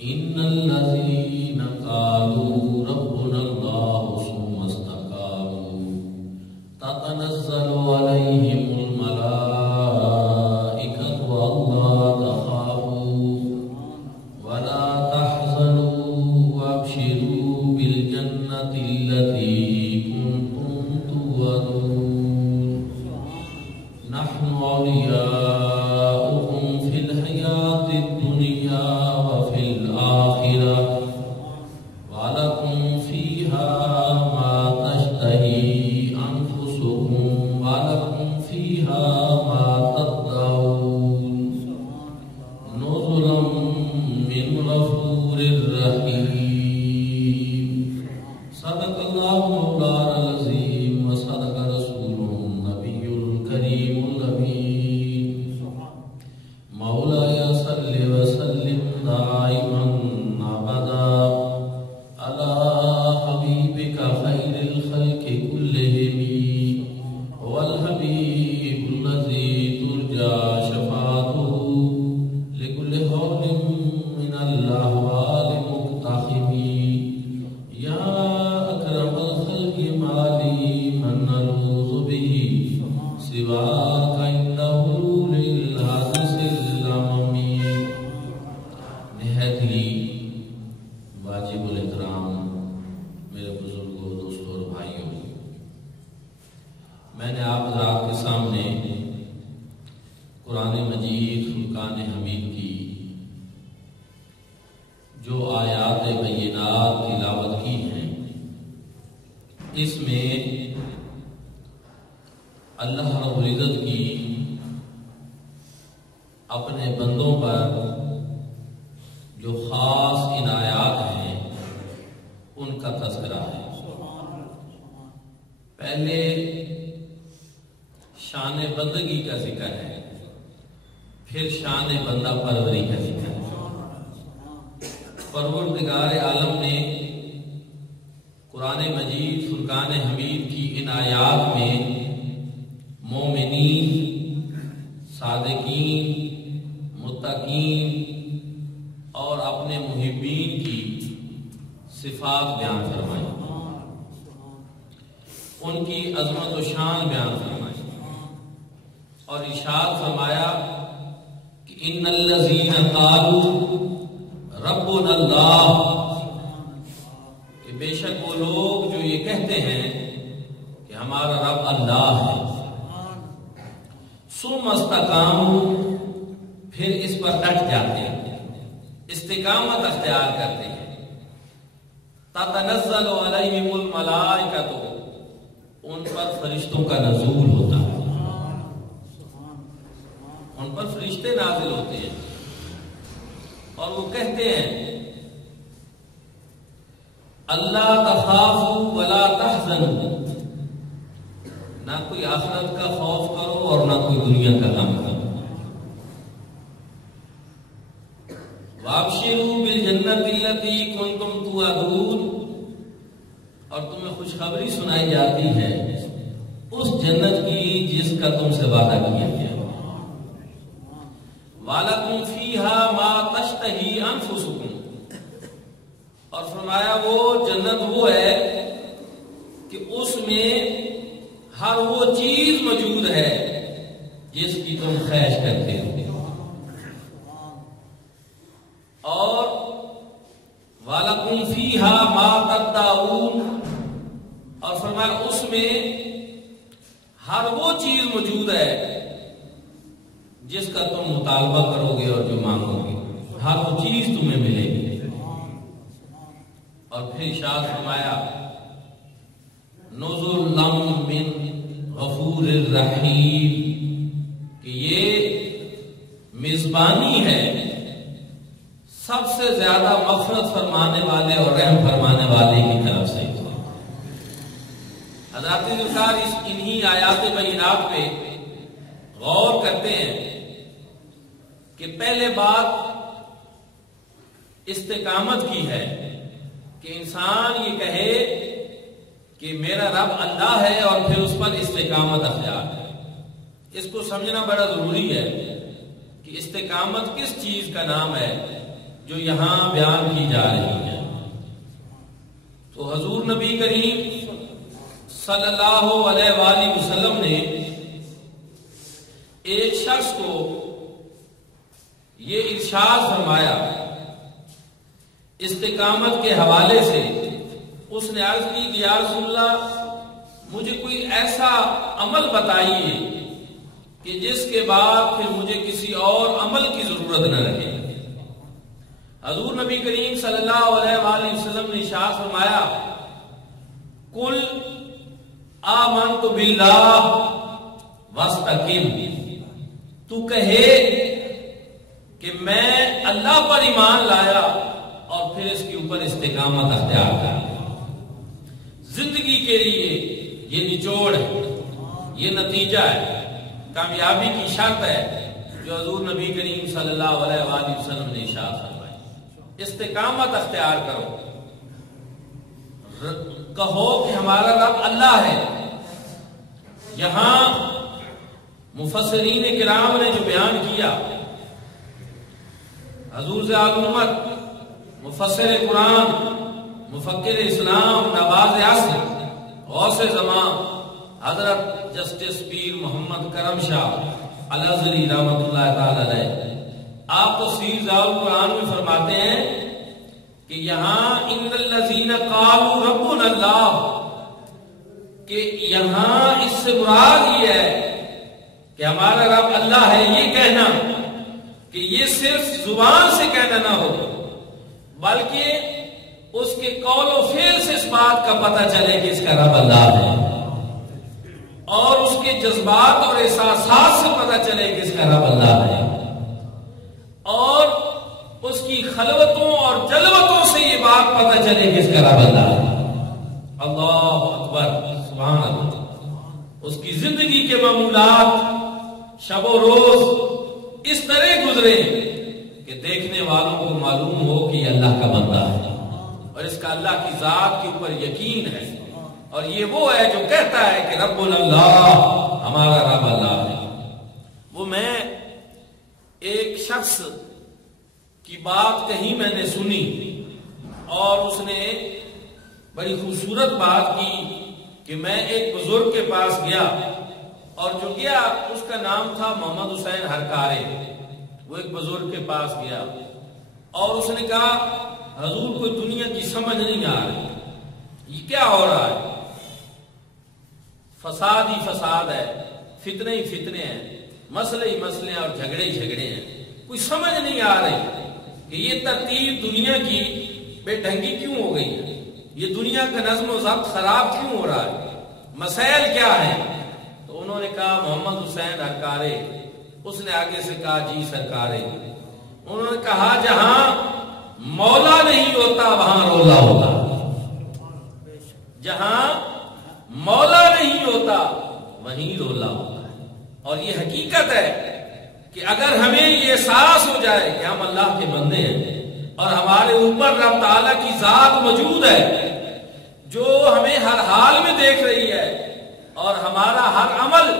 إن الذين قالوا ربنا الله ثم استقاموا تتنزل عليهم الملائكة ألا تخافوا ولا تحزنوا وابشروا بالجنة التي كنتم توعدون نحن أولياؤكم في الحياة الدنيا وفي الآخرة ولكم فيها ما تشتهي أنفسكم ولكم فيها ما تدعون نزلا من غفور رحيم صدق الله مولانا العظيم وصدق رسوله النبي الكريم الأمين مولاي صل وسلم دائما أبدا على حبيبك خير الخلق كلهم والحبيب الذي ترجى شفاعته لكل حول من الأهوال مقتحم يا أكرم الخلق ما لي من نلوذ به سواك إنه للحادث الأمم نہایت ہی واجب الاحترام میرے بزرگوں دوستوں اور بھائیوں، میں نے آپ حضرات کے سامنے قرآن مجید فرقان حمید کی جو آیات بینات تلاوت کی ہیں، اس میں اللہ رب العزت کی اپنے بندوں پر جو خاص عنایات ہیں ان کا تذکرہ ہے۔ پہلے شان بندگی کا ذکر ہے، پھر شان بندہ پروری کا ذکر ہے۔ پروردگار عالم نے قرآن مجید فرقان حمید کی ان آیات میں مومنین، صادقین، متقین اور اپنے محبین کی صفات بیان فرمائی، ان کی عظمت و شان بیان فرمائی اور ارشاد فرمایا کہ ان الذین قالوا ربنا اللہ، کہ بے شک وہ لوگ جو یہ کہتے ہیں کہ ہمارا رب اللہ ہے، ثم استقاموا، پھر اس پر ڈٹ جاتے ہیں، استقامت اختیار کرتے ہیں، تتنزل علیہم الملائکۃ، ان پر فرشتوں کا نزول ہوتا ہے، ان پر فرشتے نازل ہوتے ہیں اور وہ کہتے ہیں اللہ تخافوا ولا تحزنوا، نہ کوئی آخرت کا خوف کرو اور نہ کوئی دنیا کا غم کرو، وابشروا بالجنۃ التی کنتم توعدون، اور تمہیں خوشخبری سنائی جاتی ہے اس جنت کی جس کا تم سے وعدہ کیا گیا، وَلَكُمْ فِيهَا مَا تَشْتَهِي أَنفُسُكُمْ، اور فرمایا وہ جنت وہ ہے کہ اس میں ہر وہ چیز موجود ہے جس کی تم خواہش کرتے ہو، اور وَلَكُمْ فِيهَا مَا تَدَّعُونَ، اور فرمایا اس میں ہر وہ چیز موجود ہے جس کا تم مطالبہ کرو گے اور جو مانگو گے، ہر وہ چیز تمہیں ملے گی۔ اور پھر ارشاد فرمایا نزلا من غفور الرحیم، کہ یہ میزبانی ہے سب سے زیادہ مغفرت فرمانے والے اور رحم فرمانے والے کی طرف سے۔ حضرات ذکر انہی آیات بینات پہ غور کرتے ہیں کہ پہلے بات استقامت کی ہے کہ انسان یہ کہے کہ میرا رب اللہ ہے اور پھر اس پر استقامت اختیار ہے۔ اس کو سمجھنا بڑا ضروری ہے کہ استقامت کس چیز کا نام ہے جو یہاں بیان کی جا رہی ہے۔ تو حضور نبی کریم صلی اللہ علیہ وآلہ وسلم نے ایک شخص کو یہ ارشاد فرمایا استقامت کے حوالے سے۔ اس نے عرض کی کہ یا رسول اللہ مجھے کوئی ایسا عمل بتائیے کہ جس کے بعد پھر مجھے کسی اور عمل کی ضرورت نہ رہے۔ حضور نبی کریم صلی اللہ علیہ وآلہ وسلم نے ارشاد فرمایا قل آمنت باللہ واستقم، تو کہے کہ میں اللہ پر ایمان لایا اور پھر اس کے اوپر استقامت اختیار کر۔ زندگی کے لیے یہ نچوڑ ہے، یہ نتیجہ ہے، کامیابی کی شرط ہے جو حضور نبی کریم صلی اللہ علیہ وآلہ وسلم نے ارشاد فرمائی۔ استقامت اختیار کرو، کہو کہ ہمارا رب اللہ ہے۔ یہاں مفسرین کرام نے جو بیان کیا، حضور سے آگنمت مفسر قرآن، مفکر اسلام، نواز عصر، غوث زمان حضرت جسٹس پیر محمد کرم شاہ الازہری رحمۃ اللہ تعالی علیہ، آپ تفسیر ضیاء القرآن میں فرماتے ہیں کہ یہاں ان الذین قالوا ربنا اللہ، کہ یہاں اس سے مراد یہ ہے کہ ہمارا رب اللہ ہے، یہ کہنا کہ یہ صرف زبان سے کہنا نہ ہو، بلکہ اس کے قول و فعل سے اس بات کا پتہ چلے کہ اس کا رب اللہ ہے، اور اس کے جذبات اور احساسات سے پتہ چلے کہ اس کا رب اللہ ہے، اور اس کی خلوتوں اور جلوتوں سے یہ بات پتہ چلے کہ اس کا رب اللہ ہے۔ اللہ اکبر، سبحان اللہ۔ اس کی زندگی کے معمولات شب و روز اس طرح گزرے کہ دیکھنے والوں کو معلوم ہو کہ یہ اللہ کا بندہ ہے اور اس کا اللہ کی ذات کے اوپر یقین ہے، اور یہ وہ ہے جو کہتا ہے کہ رب اللہ، ہمارا رب اللہ ہے۔ وہ میں ایک شخص کی بات کہیں میں نے سنی اور اس نے بڑی خوبصورت بات کی کہ میں ایک بزرگ کے پاس گیا، اور جو گیا اس کا نام تھا محمد حسین ہرکارے۔ وہ ایک بزرگ کے پاس گیا اور اس نے کہا حضور کوئی دنیا کی سمجھ نہیں آ رہی، یہ کیا ہو رہا ہے، فساد ہی فساد ہے، فتنے ہی فتنے ہیں، مسئلے ہی مسئلے اور جھگڑے ہی جھگڑے ہیں، کوئی سمجھ نہیں آ رہی کہ یہ ترتیب دنیا کی بے ڈھنگی کیوں ہو گئی ہے، یہ دنیا کا نظم و ضبط خراب کیوں ہو رہا ہے، مسائل کیا ہیں۔ تو انہوں نے کہا محمد حسین ہرکارے، اس نے آگے سے کہا جی سرکارے، انہوں نے کہا جہاں مولا نہیں ہوتا وہاں رولا ہوتا، جہاں مولا نہیں ہوتا وہیں رولا ہوتا ہے۔ اور یہ حقیقت ہے کہ اگر ہمیں یہ احساس ہو جائے کہ ہم اللہ کے بندے ہیں اور ہمارے اوپر رب تعالیٰ کی ذات موجود ہے جو ہمیں ہر حال میں دیکھ رہی ہے اور ہمارا ہر عمل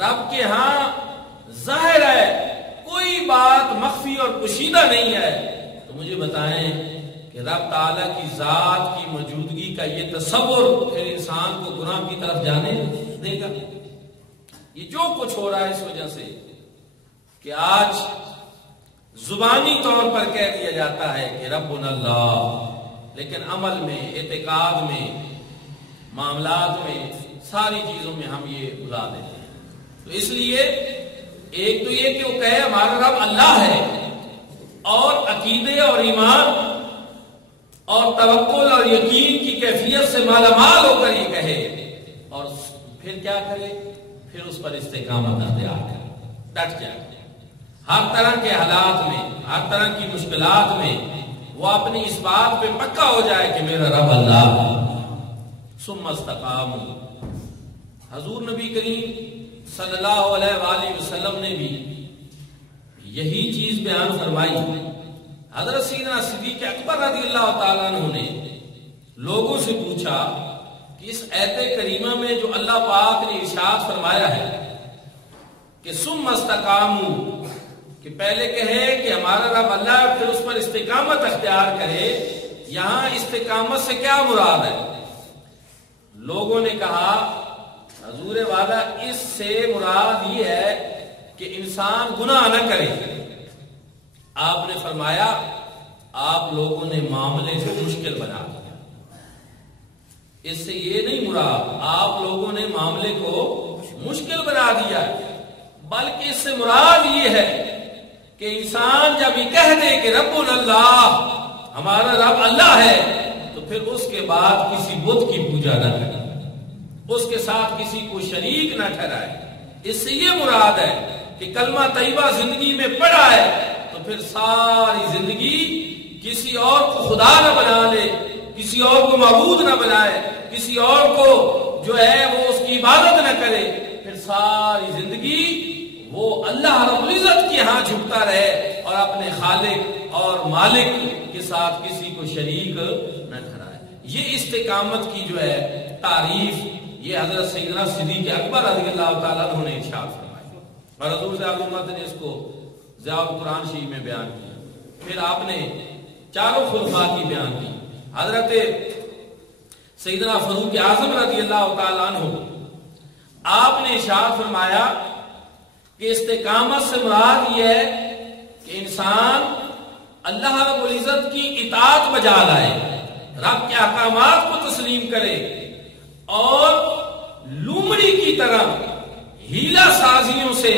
رب کے ہاں ظاہر ہے، کوئی بات مخفی اور پوشیدہ نہیں ہے، تو مجھے بتائیں کہ رب تعالیٰ کی ذات کی موجودگی کا یہ تصور پھر انسان کو گناہ کی طرف جانے دے گا؟ یہ جو کچھ ہو رہا ہے اس وجہ سے کہ آج زبانی طور پر کہہ دیا جاتا ہے کہ ربنا اللہ، لیکن عمل میں، اعتقاد میں، معاملات میں، ساری چیزوں میں ہم یہ بھلا دیتے ہیں۔ تو اس لیے ایک تو یہ کہ وہ کہے ہمارا رب اللہ ہے، اور عقیدے اور ایمان اور توکل اور یقین کی کیفیت سے مالا مال ہو کر یہ کہے، اور پھر کیا کرے، پھر اس پر استقامت اختیار کرے، ڈٹ جائے، ہر طرح کے حالات میں، ہر طرح کی مشکلات میں وہ اپنی اس بات پہ پکا ہو جائے کہ میرا رب اللہ ہے۔ ثم استقاموا، حضور نبی کریم صلی اللہ علیہ وآلہ وسلم نے بھی یہی چیز بیان فرمائی۔ حضرت سیدنا صدیق اکبر رضی اللہ تعالیٰ عنہ نے لوگوں سے پوچھا کہ اس آیت کریمہ میں جو اللہ پاک نے ارشاد فرمایا ہے کہ ثم استقاموا، کہ پہلے کہے کہ ہمارا رب اللہ ہے، پھر اس پر استقامت اختیار کرے۔ یہاں استقامت سے کیا مراد ہے؟ لوگوں نے کہا حضور والا اس سے مراد یہ ہے کہ انسان گناہ نہ کرے۔ آپ نے فرمایا آپ لوگوں نے معاملے کو مشکل بنا دیا۔ اس سے یہ نہیں مراد آپ لوگوں نے معاملے کو مشکل بنا دیا، بلکہ اس سے مراد یہ ہے کہ انسان جب یہ کہہ دے کہ رب اللہ، ہمارا رب اللہ ہے، تو پھر اس کے بعد کسی بت کی پوجا نہ کرے، اس کے ساتھ کسی کو شریک نہ ٹھہرائے۔ اس سے یہ مراد ہے کہ کلمہ طیبہ زندگی میں پڑا ہے تو پھر ساری زندگی کسی اور کو خدا نہ بنا لے، کسی اور کو معبود نہ بنائے، کسی اور کو جو ہے وہ اس کی عبادت نہ کرے، پھر ساری زندگی وہ اللہ رب العزت کے ہاں جھکتا رہے اور اپنے خالق اور مالک کے ساتھ کسی کو شریک نہ ٹھہرائے۔ یہ استقامت کی جو ہے تعریف یہ حضرت سیدنا صدیق اکبر رضی اللہ تعالیٰ عنہ نے ارشاد فرمائی، اور حضور صلی اللہ علیہ وسلم نے اس کو ضیاء القرآن شریف میں بیان کیا۔ پھر آپ نے چاروں خلفاء کی بیان کی۔ حضرت سیدنا فاروق اعظم رضی اللہ تعالیٰ عنہ آپ نے ارشاد فرمایا کہ استقامت سے مراد یہ ہے کہ انسان اللہ رب العزت کی اطاعت بجا لائے، رب کے احکامات کو تسلیم کرے اور لومڑی کی طرح ہیلا سازیوں سے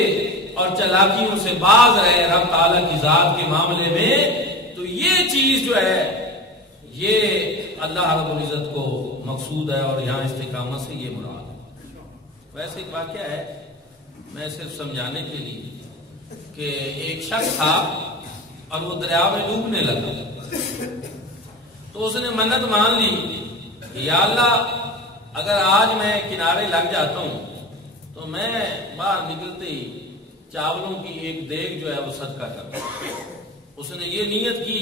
اور چلاکیوں سے باز رہے رب تعالیٰ کی ذات کے معاملے میں۔ تو یہ چیز جو ہے یہ اللہ رب العزت کو مقصود ہے، اور یہاں استقامت سے یہ مراد ہے۔ ویسے ایک واقعہ ہے، میں صرف سمجھانے کے لیے، کہ ایک شخص تھا اور وہ دریا میں ڈوبنے لگا، تو اس نے منت مان لی کہ یا اللہ اگر آج میں کنارے لگ جاتا ہوں تو میں باہر نکلتے ہی چاولوں کی ایک دیگ جو ہے وہ صدقہ کرتا ہوں۔ اس نے یہ نیت کی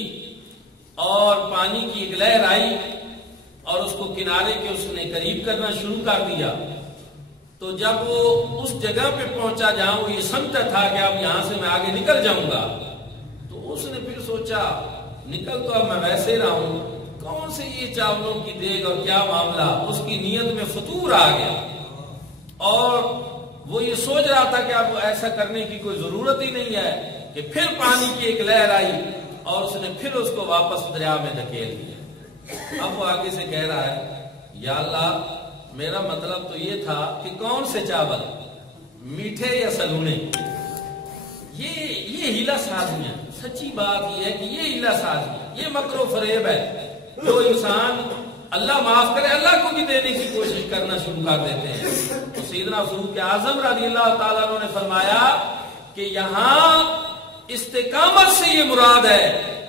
اور پانی کی ایک لہر آئی اور اس کو کنارے کے اس نے قریب کرنا شروع کر دیا۔ تو جب وہ اس جگہ پہ پہنچا جہاں وہ یہ سمجھتا تھا کہ اب یہاں سے میں آگے نکل جاؤں گا، تو اس نے پھر سوچا نکل تو اب میں ویسے رہا ہوں، کون سے یہ چاولوں کی دیگ اور کیا معاملہ۔ اس کی نیت میں فطور آ گیا اور وہ یہ سوچ رہا تھا کہ اب ایسا کرنے کی کوئی ضرورت ہی نہیں ہے، کہ پھر پانی کی ایک لہر آئی اور اس نے پھر اس کو واپس دریا میں دھکیل دیا۔ اب وہ آگے سے کہہ رہا ہے یا اللہ میرا مطلب تو یہ تھا کہ کون سے چاول، میٹھے یا سلونے۔ یہ ہیلا سازیاں، سچی بات یہ ہے کہ یہ ہیلا سازی، یہ مکر و فریب ہے جو انسان اللہ معاف کرے اللہ کو بھی دینے کی کوشش کرنا شروع کر دیتے ہیں۔ تو سیدنا فاروق اعظم رضی اللہ تعالیٰ عنہ نے فرمایا کہ یہاں استقامت سے یہ مراد ہے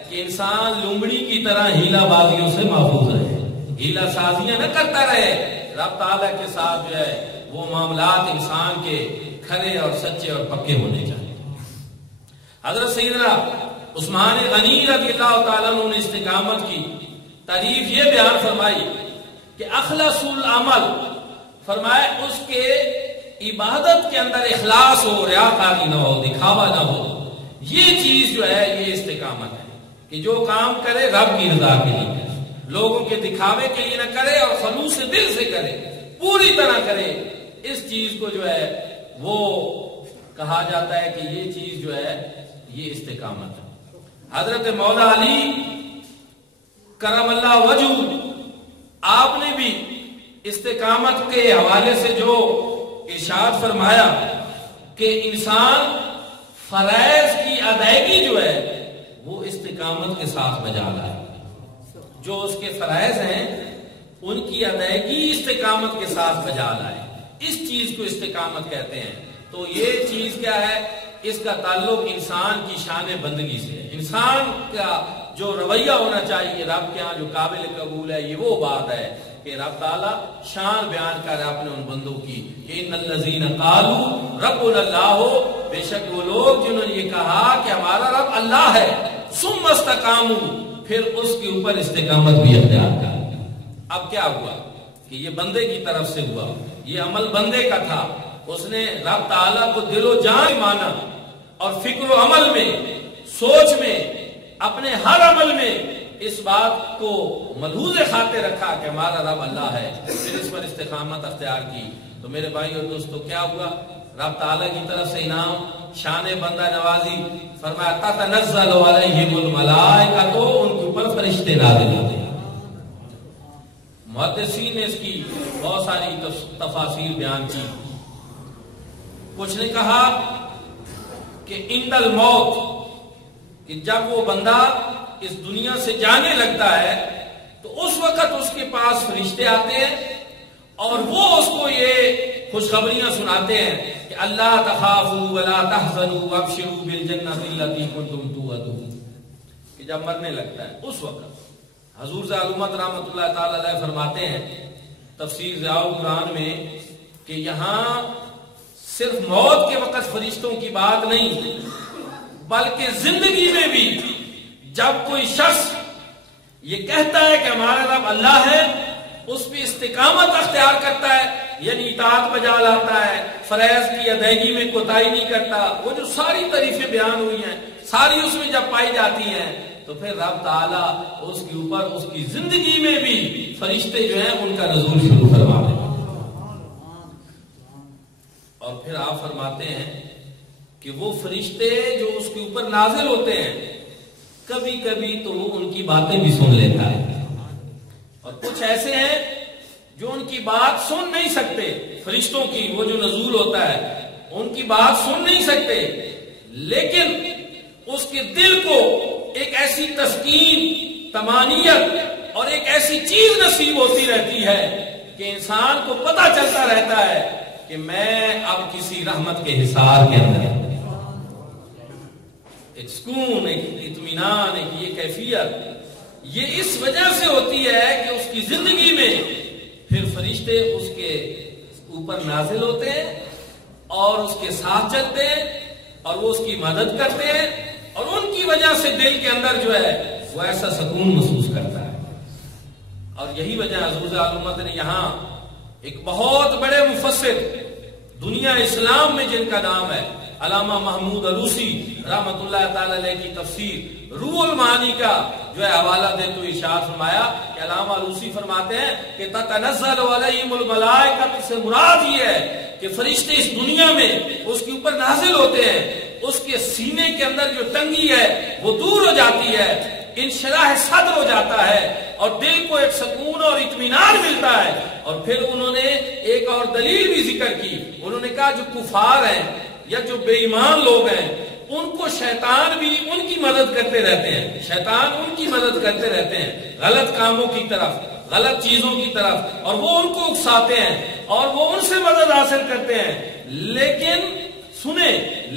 کہ انسان لومڑی کی طرح ہیلا بازیوں سے محفوظ رہے، ہیلا سازیاں نہ کرتا رہے، رب تعالیٰ کے ساتھ جو ہے وہ معاملات انسان کے کھرے اور سچے اور پکے ہونے چاہیے۔ حضرت سیدنا عثمان غنی رضی اللہ تعالیٰ عنہ نے استقامت کی تعریف یہ بیان فرمائی کہ اخلص العمل، فرمائے اس کے عبادت کے اندر اخلاص ہو، ریاکاری نہ ہو، دکھاوا نہ ہو۔ یہ چیز جو ہے یہ استقامت ہے کہ جو کام کرے رب کی رضا کے لیے کرے، لوگوں کے دکھاوے کے لیے نہ کرے اور خلوص دل سے کرے، پوری طرح کرے۔ اس چیز کو جو ہے وہ کہا جاتا ہے کہ یہ چیز جو ہے یہ استقامت ہے۔ حضرت مولا علی کرم اللہ وجہ آپ نے بھی استقامت کے حوالے سے جو ارشاد فرمایا کہ انسان فرائض کی ادائیگی جو ہے وہ استقامت کے ساتھ بجا لائے، جو اس کے فرائض ہیں ان کی ادائیگی استقامت کے ساتھ بجا لائے، اس چیز کو استقامت کہتے ہیں۔ تو یہ چیز کیا ہے؟ اس کا تعلق انسان کی شان بندگی سے ہے۔ انسان کا جو رویہ ہونا چاہیے رب کے ہاں جو قابل قبول ہے، یہ وہ بات ہے کہ رب تعالیٰ شان بیان کر رہا ہے اپنے ان بندوں کی کہ ان الذین قالوا ربنا اللہ، بے شک وہ لوگ جنہوں نے یہ کہا کہ ہمارا رب اللہ ہے، ثم استقاموا، پھر اس کے اوپر استقامت بھی اختیار کر۔ اب کیا ہوا کہ یہ بندے کی طرف سے ہوا، یہ عمل بندے کا تھا، اس نے رب تعالیٰ کو دل و جان مانا اور فکر و عمل میں، سوچ میں، اپنے ہر عمل میں اس بات کو ملحوظ خاطر رکھا کہ ہمارا رب اللہ ہے، پھر اس پر استقامت اختیار کی، تو میرے بھائی اور دوستو کیا ہوا؟ رب تعالیٰ کی طرف سے انعام، شان بندہ نوازی، فرمایا تتنزل علیہم الملائکہ، تو ان کے اوپر فرشتے نازل ہوتے ہیں۔ محدثین نے اس کی بہت ساری تفاصیر بیان کی۔ کچھ نے کہا کہ عند الموت، کہ جب وہ بندہ اس دنیا سے جانے لگتا ہے تو اس وقت اس کے پاس فرشتے آتے ہیں اور وہ اس کو یہ خوشخبریاں سناتے ہیں کہ اللہ تخافوا ولا تحزنوا وابشروا بالجنۃ التي كنتم توعدون، کہ جب مرنے لگتا ہے اس وقت حضور ذوالامت رحمۃ اللہ تعالی علیہ فرماتے ہیں تفسیر ضیاء القرآن میں کہ یہاں صرف موت کے وقت فرشتوں کی بات نہیں، بلکہ زندگی میں بھی جب کوئی شخص یہ کہتا ہے کہ ہمارا رب اللہ ہے، اس پہ استقامت اختیار کرتا ہے، یعنی اطاعت بجا لاتا ہے، فرائض کی ادائیگی میں کوتاہی نہیں کرتا، وہ جو ساری تعریفیں بیان ہوئی ہیں ساری اس میں جب پائی جاتی ہیں، تو پھر رب تعالیٰ اس کے اوپر اس کی زندگی میں بھی فرشتے جو ہیں ان کا نزول شروع کروا دیں۔ اور پھر آپ فرماتے ہیں کہ وہ فرشتے جو اس کے اوپر نازل ہوتے ہیں کبھی کبھی تو وہ ان کی باتیں بھی سن لیتا ہے، اور کچھ ایسے ہیں جو ان کی بات سن نہیں سکتے، فرشتوں کی وہ جو نزول ہوتا ہے ان کی بات سن نہیں سکتے، لیکن اس کے دل کو ایک ایسی تسکین، طمانینت اور ایک ایسی چیز نصیب ہوتی رہتی ہے کہ انسان کو پتہ چلتا رہتا ہے کہ میں اب کسی رحمت کے حصار کے اندر ہوں۔ ایک سکون، ایک اطمینان، ایک یہ کیفیت یہ اس وجہ سے ہوتی ہے کہ اس کی زندگی میں پھر فرشتے اس کے اوپر نازل ہوتے ہیں اور اس کے ساتھ چلتے ہیں اور وہ اس کی مدد کرتے ہیں، اور ان کی وجہ سے دل کے اندر جو ہے وہ ایسا سکون محسوس کرتا ہے۔ اور یہی وجہ حضور ذوالامت نے یہاں ایک بہت بڑے مفسر دنیا اسلام میں جن کا نام ہے علامہ محمود علوسی رحمۃ اللہ تعالی علیہ کی تفسیر روح المعانی کا جو ہے حوالہ دے تو ارشاد فرمایا کہ علامہ علوسی فرماتے ہیں کہ تتنزل علیہم الملائکہ سے مراد یہ ہے کہ فرشتے اس دنیا میں اس کے اوپر نازل ہوتے ہیں، اس کے سینے کے اندر جو تنگی ہے وہ دور ہو جاتی ہے، انشراح صدر ہو جاتا ہے اور دل کو ایک سکون اور اطمینان ملتا ہے۔ اور پھر انہوں نے ایک اور دلیل بھی ذکر کی، انہوں نے کہا جو کفار ہیں یا جو بے ایمان لوگ ہیں ان کو شیطان بھی ان کی مدد کرتے رہتے ہیں، شیطان ان کی مدد کرتے رہتے ہیں غلط کاموں کی طرف، غلط چیزوں کی طرف، اور وہ ان کو اکساتے ہیں اور وہ ان سے مدد حاصل کرتے ہیں،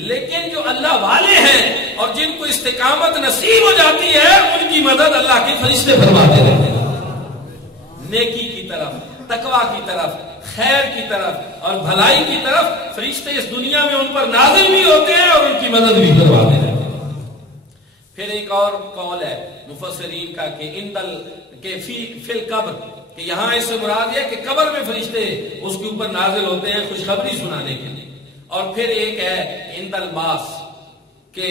لیکن جو اللہ والے ہیں اور جن کو استقامت نصیب ہو جاتی ہے ان کی مدد اللہ کے فرشتے فرماتے رہتے ہیں، نیکی کی طرف، تقوی کی طرف، خیر کی طرف اور بھلائی کی طرف فرشتے اس دنیا میں ان پر نازل بھی ہوتے ہیں اور ان کی مدد بھی کرواتے ہیں۔ پھر ایک اور قول ہے مفسرین کا کہ فی القبر، کہ یہاں اس سے مراد ہے کہ قبر میں فرشتے اس کے اوپر نازل ہوتے ہیں خوشخبری سنانے کے لیے۔ اور پھر ایک ہے عند البعث، کہ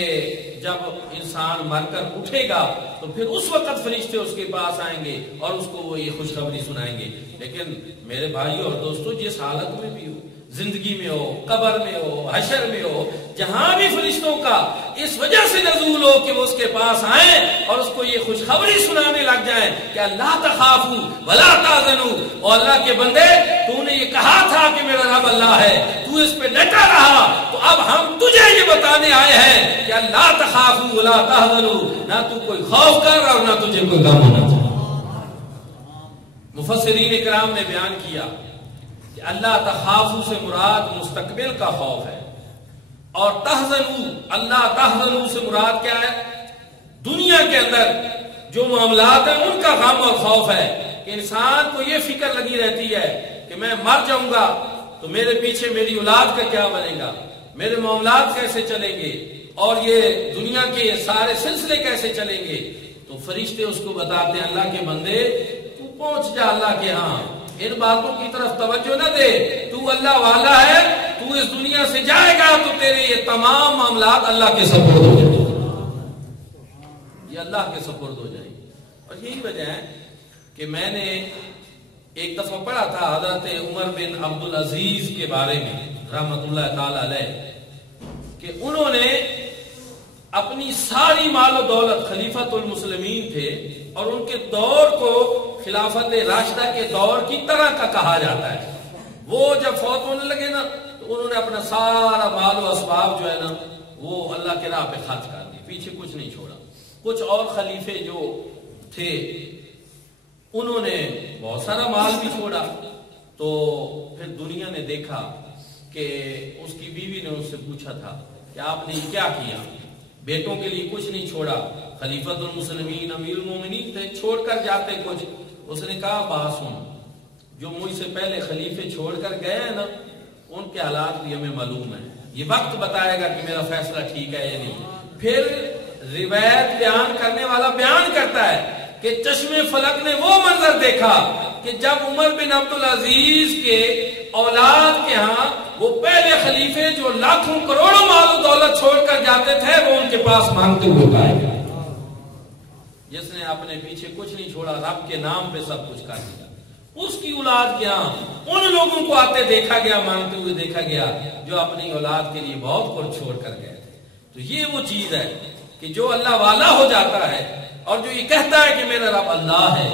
جب انسان مر کر اٹھے گا تو پھر اس وقت فرشتے اس کے پاس آئیں گے اور اس کو وہ یہ خوشخبری سنائیں گے۔ لیکن میرے بھائیو اور دوستو جس حالت میں بھی ہو، زندگی میں ہو، قبر میں ہو، حشر میں ہو، جہاں بھی فرشتوں کا اس وجہ سے نزول ہو کہ وہ اس کے پاس آئیں اور اس کو یہ خوشخبری سنانے لگ جائیں کہ اللہ تخافوا ولا تحزنوا، اور اللہ کے بندے تو نے یہ کہا تھا کہ میرا رب اللہ ہے، تو اس پہ ڈٹا رہا، تو اب ہم تجھے یہ بتانے آئے ہیں کہ اللہ تخافوا ولا تحزنوا، نہ تو کوئی خوف کر اور نہ تجھے کوئی غم ہونا چاہیے۔ مفسرین اکرام نے بیان کیا کہ اللہ تخافوا سے مراد مستقبل کا خوف ہے، اور تحزنوا، اللہ تحزنوا سے مراد کیا ہے؟ دنیا کے اندر جو معاملات ہیں ان کا غم اور خوف ہے کہ انسان کو یہ فکر لگی رہتی ہے کہ میں مر جاؤں گا تو میرے پیچھے میری اولاد کا کیا بنے گا، میرے معاملات کیسے چلیں گے، اور یہ دنیا کے سارے سلسلے کیسے چلیں گے۔ تو فرشتے اس کو بتاتے ہیں اللہ کے بندے تو پہنچ جا اللہ کے ہاں، ان باتوں کی طرف توجہ نہ دے، تو اللہ والا ہے، تو تو اس دنیا سے جائے گا تو تیرے یہ تمام معاملات اللہ کے سپرد ہو جائیں گے، یہ اللہ کے سپرد ہو جائیں گے۔ اور یہی وجہ ہے کہ میں نے ایک دفعہ پڑھا تھا حضرت عمر بن عبدالعزیز کے بارے میں رحمت اللہ تعالی علیہ، کہ انہوں نے اپنی ساری مال و دولت، خلیفۃ المسلمین تھے اور ان کے دور کو خلافت راشدہ کے دور کی طرح کا کہا جاتا ہے۔ وہ جب فوت ہونے لگے نا تو انہوں نے اپنا سارا مال و اسباب جو ہے نا وہ اللہ کے راہ پہ خرچ کر دی، پیچھے کچھ نہیں چھوڑا۔ کچھ اور خلیفے جو تھے انہوں نے بہت سارا مال بھی چھوڑا، تو پھر دنیا نے دیکھا کہ اس کی بیوی نے اس سے پوچھا تھا کہ آپ نے کیا کیا، بیٹوں کے لیے کچھ نہیں چھوڑا، خلیفۃ المسلمین امیر المومنین تھے، چھوڑ کر جاتے کچھ۔ اس نے کہا بات سن، جو مجھ سے پہلے خلیفے چھوڑ کر گئے ہیں نا ان کے حالات بھی ہمیں معلوم ہے، یہ وقت بتائے گا کہ میرا فیصلہ ٹھیک ہے یا نہیں۔ پھر روایت بیان کرنے والا بیان کرتا ہے کہ چشم فلک نے وہ منظر دیکھا کہ جب عمر بن عبدالعزیز کے اولاد کے ہاں وہ پہلے خلیفے جو لاکھوں کروڑوں مال و دولت چھوڑ کر جاتے تھے وہ ان کے پاس مانگتے ہوئے پائے گئے، جس نے اپنے پیچھے کچھ نہیں چھوڑا، رب کے نام پہ سب کچھ کر دیا۔ اس کی اولاد کے ہاں ان لوگوں کو آتے دیکھا گیا، مانگتے ہوئے دیکھا گیا جو اپنی اولاد کے لیے بہت کچھ چھوڑ کر گئے تھے۔ تو یہ وہ چیز ہے کہ جو اللہ والا ہو جاتا ہے اور جو یہ کہتا ہے کہ میرا رب اللہ ہے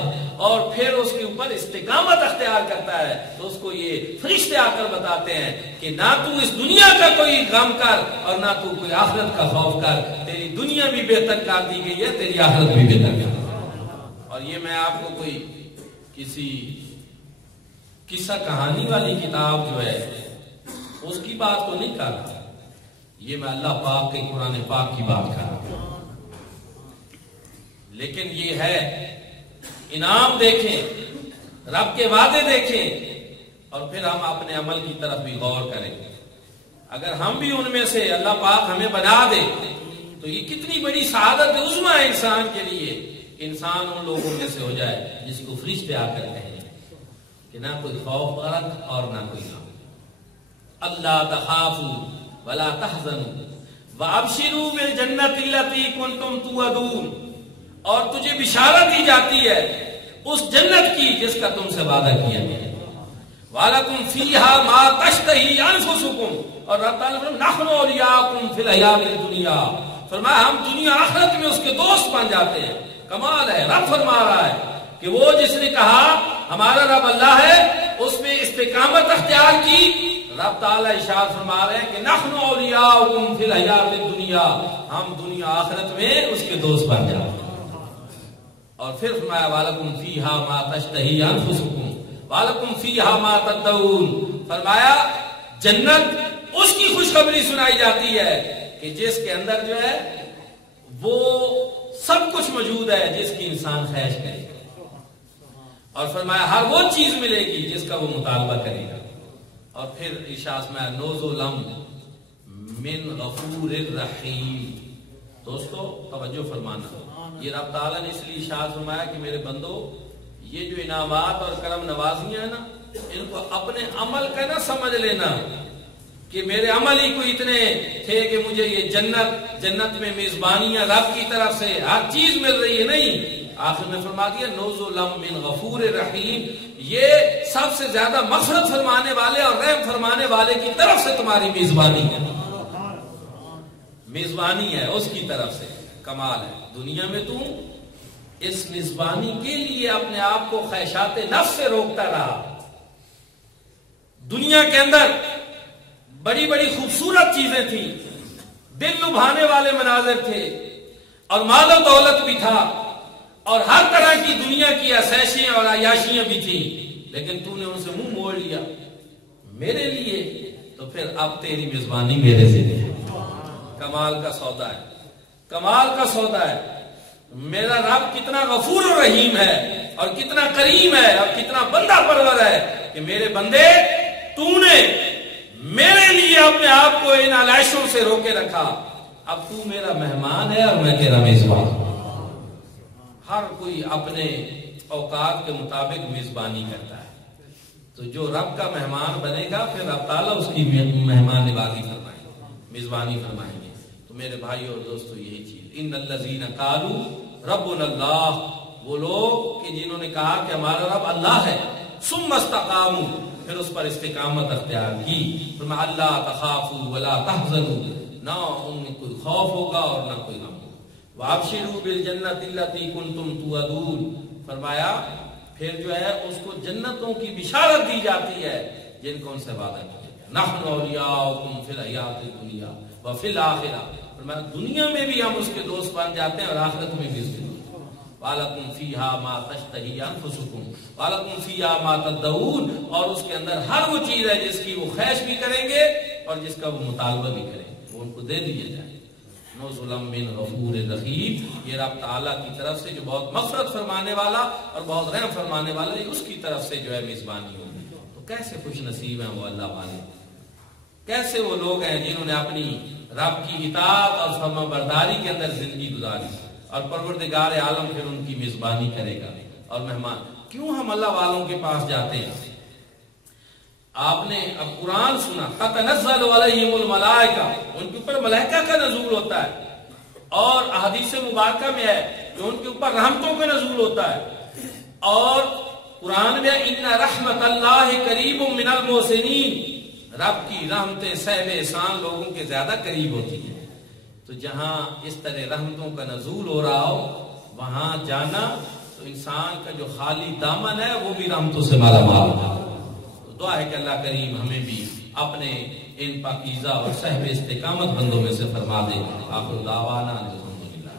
اور پھر اس کے اوپر استقامت اختیار کرتا ہے، تو اس کو یہ فرشتے آ کر بتاتے ہیں کہ نہ تو اس دنیا کا کوئی غم کر اور نہ تو کوئی آخرت کا خوف کر، تیری دنیا بھی بہتر کر دی گئی ہے، تیری آخرت بھی بہتر کر دی گئی۔ اور یہ میں آپ کو کوئی کسی قصہ کہانی والی کتاب جو ہے اس کی بات کو نہیں کر رہا، یہ میں اللہ پاک کے قرآن پاک کی بات کر رہا ہوں۔ لیکن یہ ہے انعام دیکھیں، رب کے وعدے دیکھیں اور پھر ہم اپنے عمل کی طرف بھی غور کریں۔ اگر ہم بھی ان میں سے اللہ پاک ہمیں بنا دے تو یہ کتنی بڑی سعادت عظمیٰ ہے انسان کے لیے، انسان ان لوگوں میں سے ہو جائے جس کو فرشتے آ کر کہیں کہ نہ کوئی خوف غرق اور نہ کوئی غم، اللہ تخافوا ولا تحزنوا وابشروا بالجنۃ التي كنتم توعدون، اور تجھے بشارت دی جاتی ہے اس جنت کی جس کا تم سے وعدہ کیا گیا، وَلَكُمْ فِيهَا مَا تَشْتَهِي أَنفُسُكُمْ، اور رب تعالیٰ فرمایا نَحْنُ أَوْلِيَاؤُكُمْ فِي الْحَيَاةِ الدُّنْيَا، فرمایا ہم دنیا آخرت میں اس کے دوست بن جاتے ہیں۔ کمال ہے، رب فرما رہا ہے کہ وہ جس نے کہا ہمارا رب اللہ ہے اس میں استقامت اختیار کی، رب تعالیٰ ارشاد فرما رہے ہیں کہ نحن اولیاؤکم فی الحیات الدنیا، ہم دنیا آخرت میں اس کے دوست بن جاتے ہیں۔ اور پھر فرمایا وَلَكُمْ فِيهَا مَا تَشْتَهِي أَنفُسُكُمْ وَلَكُمْ فِيهَا مَا تَدَّعُونَ، فرمایا جنت اس کی خوشخبری سنائی جاتی ہے کہ جس کے اندر جو ہے وہ سب کچھ موجود ہے جس کی انسان خواہش کرے گا، اور فرمایا ہر وہ چیز ملے گی جس کا وہ مطالبہ کرے گا۔ اور پھر ارشاد میں نزلم من غفور الرحیم، دوستو توجہ فرمانا، یہ رب تعالیٰ نے اس لیے ارشاد فرمایا کہ میرے بندو یہ جو انعامات اور کرم نوازیاں ہیں نا ان کو اپنے عمل کا نہ سمجھ لینا کہ میرے عمل ہی کوئی اتنے تھے کہ مجھے یہ جنت میں میزبانیاں رب کی طرف سے ہر چیز مل رہی ہے، نہیں، آخر میں فرما دیا نزلم من غفور الرحیم، یہ سب سے زیادہ مغفرت فرمانے والے اور رحم فرمانے والے کی طرف سے تمہاری میزبانی ہے، میزبانی ہے اس کی طرف سے۔ کمال ہے، دنیا میں تم اس میزبانی کے لیے اپنے آپ کو خواہشات نفس سے روکتا رہا، دنیا کے اندر بڑی بڑی خوبصورت چیزیں تھیں، دل لبھانے والے مناظر تھے اور مال و دولت بھی تھا اور ہر طرح کی دنیا کی عیاشیاں اور عیاشیاں بھی تھیں، لیکن تو نے ان سے منہ موڑ لیا میرے لیے، تو پھر اب تیری میزبانی میرے سے دے۔ کمال کا سودا ہے، کمال کا سودا ہے، میرا رب کتنا غفور و رحیم ہے اور کتنا کریم ہے اور کتنا بندہ پرور ہے کہ میرے بندے تو نے میرے لیے اپنے آپ کو ان علائشوں سے روکے رکھا، اب تو میرا مہمان ہے اور میں تیرا میزبان۔ ہر کوئی اپنے اوقات کے مطابق میزبانی کرتا ہے، تو جو رب کا مہمان بنے گا پھر رب تعالیٰ اس کی مہمان نوازی فرمائیں گے، میزبانی فرمائیں گے۔ تو میرے بھائی اور دوستو یہی چیز، ان الذین قالوا ربنا اللہ، وہ لوگ کہ جنہوں نے کہا کہ ہمارا رب اللہ ہے، ثم استقاموا، پھر اس پر استقامت اختیار کی، فرمایا اللہ تخافوا ولا تحزنوا، نہ ان میں کوئی خوف ہوگا اور نہ کوئی غم ہوگا، وابشروا بالجنۃ التی کنتم توعدون، فرمایا پھر جو ہے اس کو جنتوں کی بشارت دی جاتی ہے جن کو ان سے وعدہ کیا گیا، نحن اولیاؤکم فی الحیات الدنیا وفی الآخرہ، فرمایا دنیا میں بھی ہم اس کے دوست بن جاتے ہیں اور آخرت میں بھی اس کے دوست، وَلَكُمْ فِيهَا مَا تَشْتَهِي أَنفُسُكُمْ وَلَكُمْ فِيهَا مَا تَدَّعُونَ، اور اس کے اندر ہر وہ چیز ہے جس کی وہ خواہش بھی کریں گے اور جس کا وہ مطالبہ بھی کریں گے، وہ ان کو دے دیے جائیں گے۔ نُزُلًا مِّن غَفُورٍ رَحِيمٍ، یہ رب تعالیٰ کی طرف سے جو بہت مغفرت فرمانے والا اور بہت رحم فرمانے والا ہے، اس کی طرف سے جو ہے میزبانی ہوگی۔ تو کیسے خوش نصیب ہیں وہ اللہ والے، کیسے وہ لوگ ہیں جنہوں نے اپنی رب کی اطاعت اور فرما برداری کے اندر زندگی گزاری، اور پروردگار عالم پھر ان کی میزبانی کرے گا اور مہمان۔ کیوں ہم اللہ والوں کے پاس جاتے ہیں؟ آپ نے اب قرآن سنا، تتنزل علیہم الملائکہ، ان کے اوپر ملائکہ کا نزول ہوتا ہے، اور احادیث مبارکہ میں ہے کہ ان کے اوپر رحمتوں کا نزول ہوتا ہے، اور قرآن میں ان رحمت اللہ قریب من المحسنین، رب کی رحمتیں صاحب احسان لوگوں کے زیادہ قریب ہوتی ہیں۔ تو جہاں اس طرح رحمتوں کا نزول ہو رہا ہو وہاں جانا، تو انسان کا جو خالی دامن ہے وہ بھی رحمتوں سے مالا مال ہو جائے۔ تو دعا ہے کہ اللہ کریم ہمیں بھی اپنے ان پاکیزہ اور صاحب استقامت بندوں میں سے فرما دے۔ آخر دعوانا الحمدللہ۔